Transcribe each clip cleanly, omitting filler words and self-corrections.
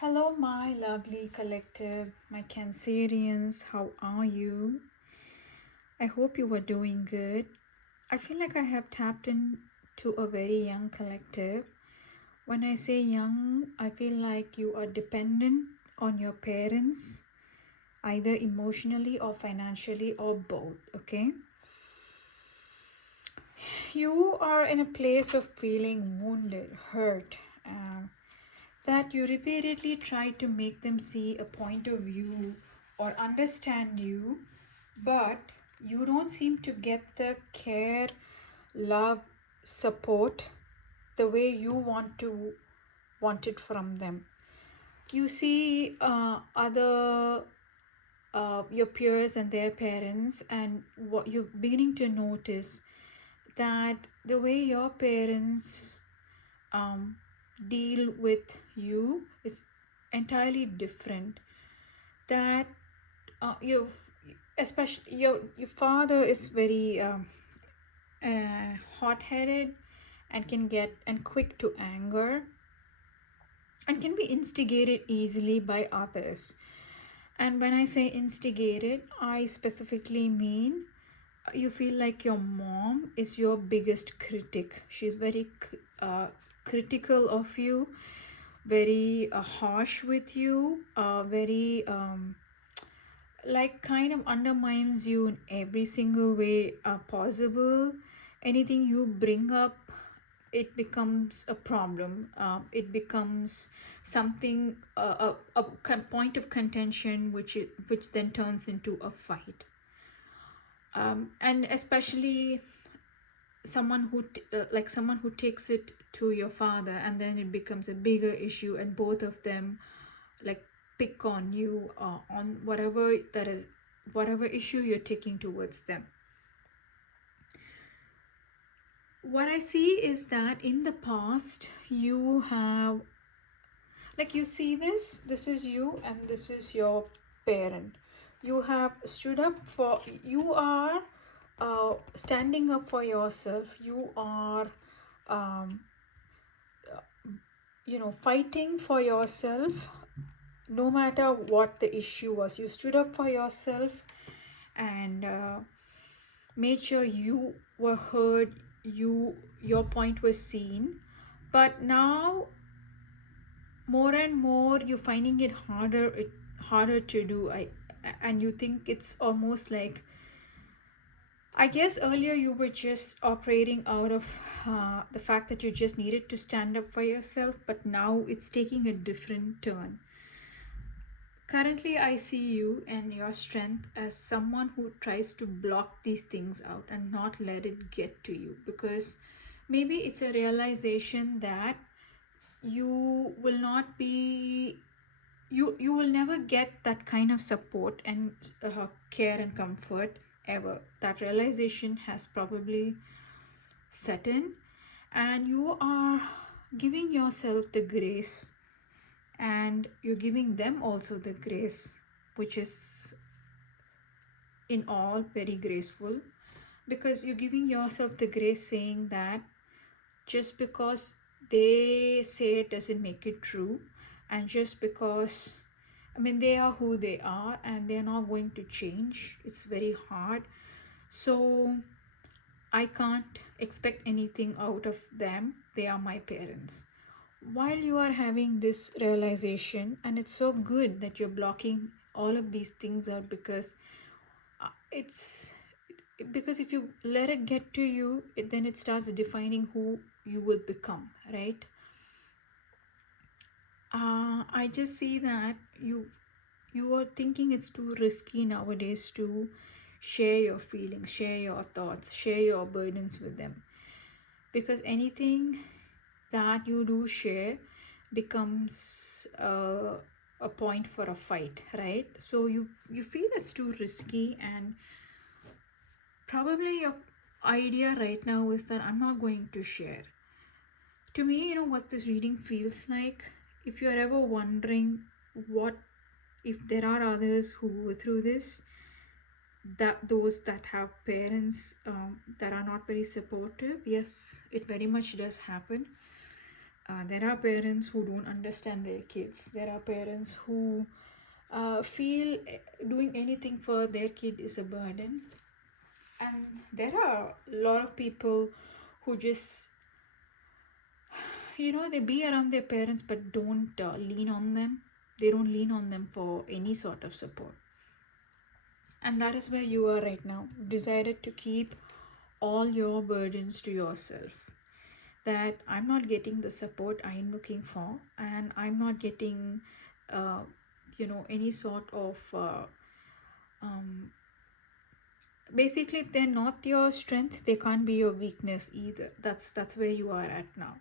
Hello, my lovely collective, my Cancerians. How are you? I hope you are doing good. I feel like I have tapped into a very young collective. When I say young, I feel like you are dependent on your parents, either emotionally or financially or both, okay? You are in a place of feeling wounded, hurt, that you repeatedly try to make them see a point of view or understand you, but you don't seem to get the care, love, support the way you want it from them. You see other your peers and their parents, and what you're beginning to notice that the way your parents um, deal with you is entirely different. That you, especially your father is very hot-headed and can get and quick to anger and can be instigated easily by others. And when I say instigated, I specifically mean you feel like your mom is your biggest critic. She's very critical of you, very harsh with you, very like kind of undermines you in every single way possible. Anything you bring up, it becomes a problem. It becomes something, point of contention, which then turns into a fight. And especially someone who takes it to your father, and then it becomes a bigger issue, and both of them like pick on you on whatever issue you're taking towards them. What I see is that in the past you have, like, you see this is you and this is your parent. You have stood up for, you are standing up for yourself. You are um, fighting for yourself no matter what the issue was. You stood up for yourself and made sure you were heard, your point was seen. But now, more and more, you're finding it harder to do. And you think it's almost like, I guess earlier you were just operating out of the fact that you just needed to stand up for yourself, but now it's taking a different turn. Currently, I see you and your strength as someone who tries to block these things out and not let it get to you, because maybe it's a realization that you will not be you will never get that kind of support and care and comfort ever. That realization has probably set in, and you are giving yourself the grace, and you're giving them also the grace, which is in all very graceful, because you're giving yourself the grace, saying that just because they say it doesn't make it true, and just because, I mean, they are who they are and they're not going to change. It's very hard, so I can't expect anything out of them. They are my parents. While you are having this realization, and it's so good that you're blocking all of these things out, because it's because if you let it get to you, then it starts defining who you will become, right? I just see that you are thinking it's too risky nowadays to share your feelings, share your thoughts, share your burdens with them, because anything that you do share becomes a point for a fight, right? So you feel it's too risky, and probably your idea right now is that I'm not going to share. To me, what this reading feels like, if you're ever wondering what if there are others who go through this, that those that have parents that are not very supportive, yes, it very much does happen. There are parents who don't understand their kids. There are parents who feel doing anything for their kid is a burden. And there are a lot of people who just, they be around their parents but don't lean on them. They don't lean on them for any sort of support. And that is where you are right now. Decided to keep all your burdens to yourself. That I'm not getting the support I'm looking for, and I'm not getting, any sort of. Basically, if they're not your strength, they can't be your weakness either. That's where you are at now.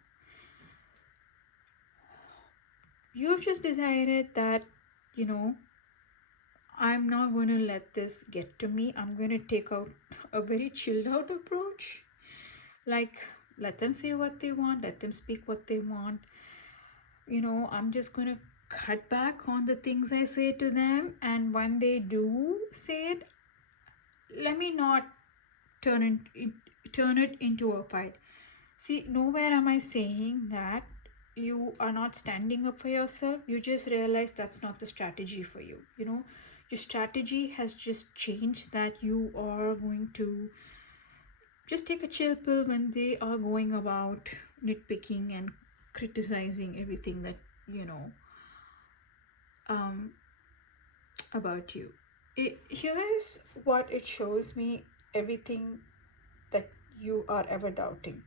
You have just decided that, I'm not going to let this get to me. I'm going to take out a very chilled out approach. Like, let them say what they want, let them speak what they want. I'm just going to cut back on the things I say to them. And when they do say it, let me not turn it into a fight. See, nowhere am I saying that you are not standing up for yourself. You just realize that's not the strategy for you. Your strategy has just changed, that you are going to just take a chill pill when they are going about nitpicking and criticizing everything that, um, about you. Here is what it shows me: everything that you are ever doubting.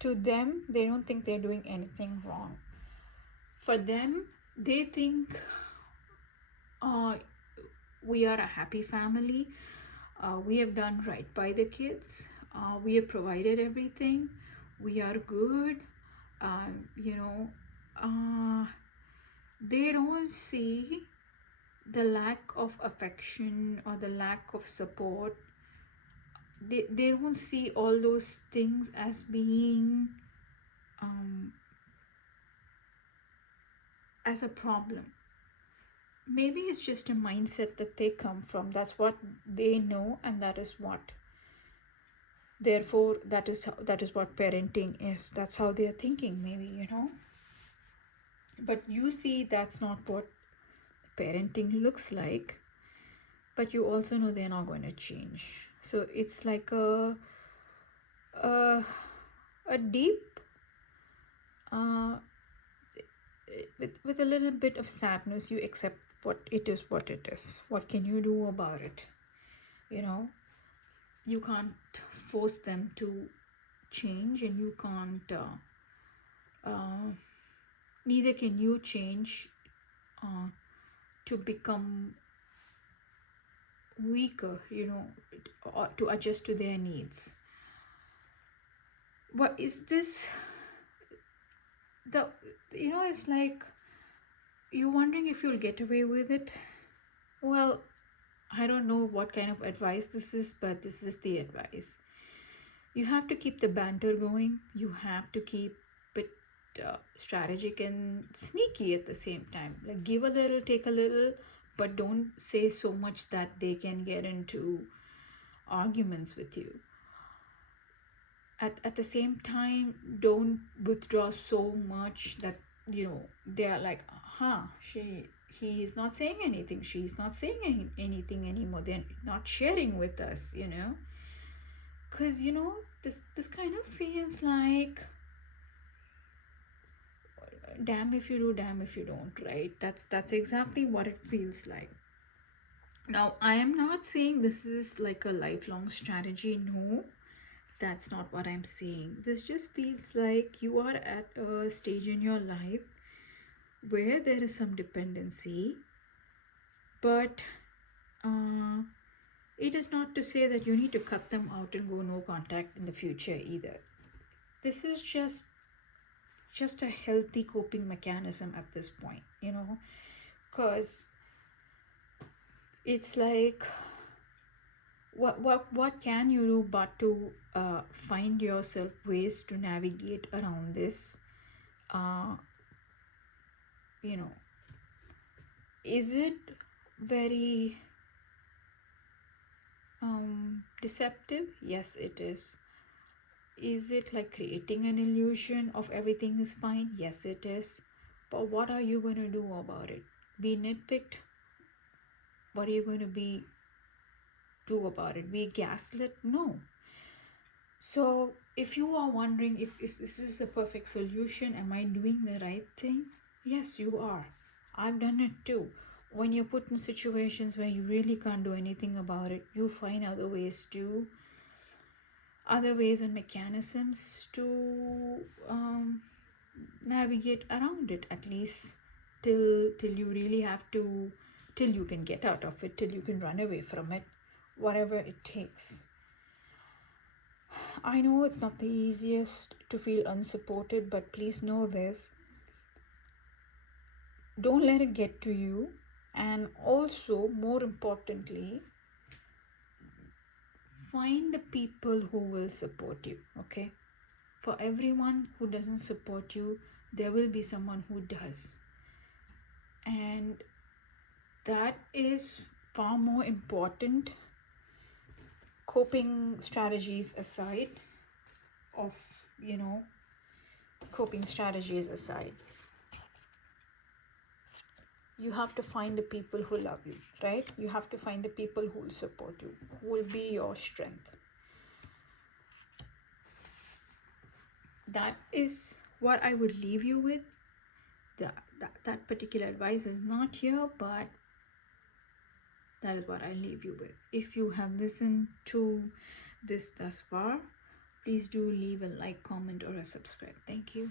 To them, they don't think they're doing anything wrong. For them, they think uh, we are a happy family. We have done right by the kids. We have provided everything. We are good. Um, you know, they don't see the lack of affection or the lack of support. They don't see all those things as being as a problem. Maybe it's just a mindset that they come from. That's what they know, and that is what, therefore, that is what parenting is. That's how they are thinking, maybe. But you see, that's not what parenting looks like. But you also know they're not going to change. So it's like a deep, uh, with a little bit of sadness, you accept what it is. What can you do about it? You can't force them to change, and you can't neither can you change to become weaker, or to adjust to their needs. What is this? It's like you're wondering if you'll get away with it. Well, I don't know what kind of advice this is, but this is the advice. You have to keep the banter going. You have to keep it strategic and sneaky at the same time. Like, give a little, take a little, but don't say so much that they can get into arguments with you. At the same time, don't withdraw so much that they are like, he is not saying anything, she's not saying anything anymore, they're not sharing with us, because this kind of feels like, damn if you do, damn if you don't, right? That's exactly what it feels like. Now, I am not saying this is like a lifelong strategy. No, that's not what I'm saying. This just feels like you are at a stage in your life where there is some dependency, but it is not to say that you need to cut them out and go no contact in the future either. This is just a healthy coping mechanism at this point, because it's like, what can you do but to find yourself ways to navigate around this. Is it very deceptive? Yes, it is. Is it like creating an illusion of everything is fine? Yes, it is. But what are you going to do about it? Be nitpicked? What are you going to do about it? Be gaslit? No. So if you are wondering if this is a perfect solution, am I doing the right thing? Yes, you are. I've done it too. When you're put in situations where you really can't do anything about it, you find other ways and mechanisms to navigate around it, at least till you really have to, till you can get out of it, till you can run away from it, whatever it takes. I know it's not the easiest to feel unsupported, but please know this: don't let it get to you. And also, more importantly, find the people who will support you. Okay, for everyone who doesn't support you, there will be someone who does. And that is far more important, coping strategies aside, of you know coping strategies aside. You have to find the people who love you, right? You have to find the people who will support you, who will be your strength. That is what I would leave you with. That particular advice is not here, but that is what I leave you with. If you have listened to this thus far, please do leave a like, comment, or a subscribe. Thank you.